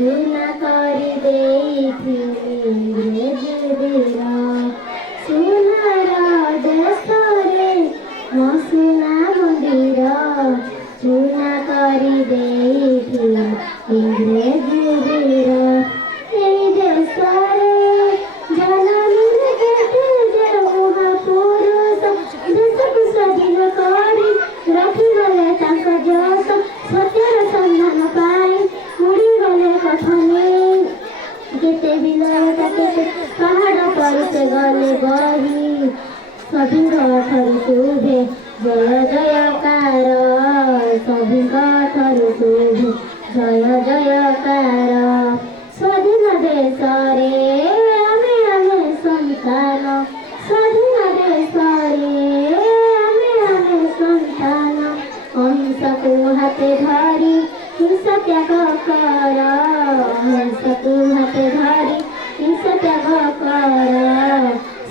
चूना कर सुनार देशरे मसुना मंदिर चूना कर इंग्रेज वीर देशरे जननी महापुरुष देश को स्वाधीन कर रखिगले जस सत्यर संधान पाई उड़ी गले कथने केते विलय केते पहाड़ पर से गले बही सभी ठारू शुभे जय जयकार सभी ठारू शुभे जय जयकार स्वाधीन देश रे आमे आमे संतान स्वाधीन देश रे आमे आमे संतान अहिंसा को हाथे धरी हिंसा त्याग कर हिंसा को हाथे धरी हिंसा त्याग कर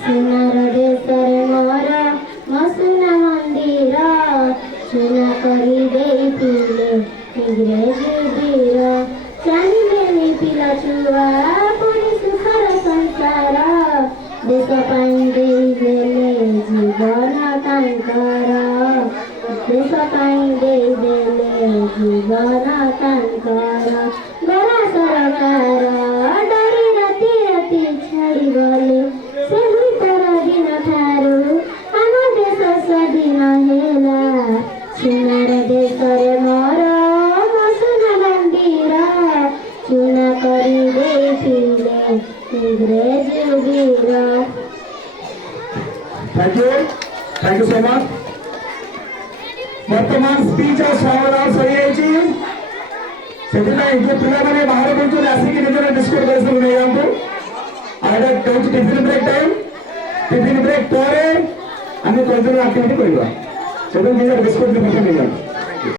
सुनार देशरे मोर मसुना मंदिर चूना करी देइथिले इंग्रेज वीर चाहिलेनि पिला छुआ पुणी सुखर संसार देश पाई देइदेले जीवन तांकर देश पाई देइदेले जीवन तांकर गला सरकार डरी राति राति छाड़ी गले से तर दिन ठारू आम देश स्वाधीन हेला सुनार देशरे मोर मसुना मंदिर चूना करी देइथिले इंग्रेज वीर। Thank you so much. वर्तमान स्पीच और समाधान सही से पिला मैंने बाहर पहुंचे आसिक निजर डिस्कस कर नहीं जातु आइटा कहूँ tiffin break time tiffin break पर आम कंटिन्यू आक्टिविटी करवा से डिस्कस नहीं जातु।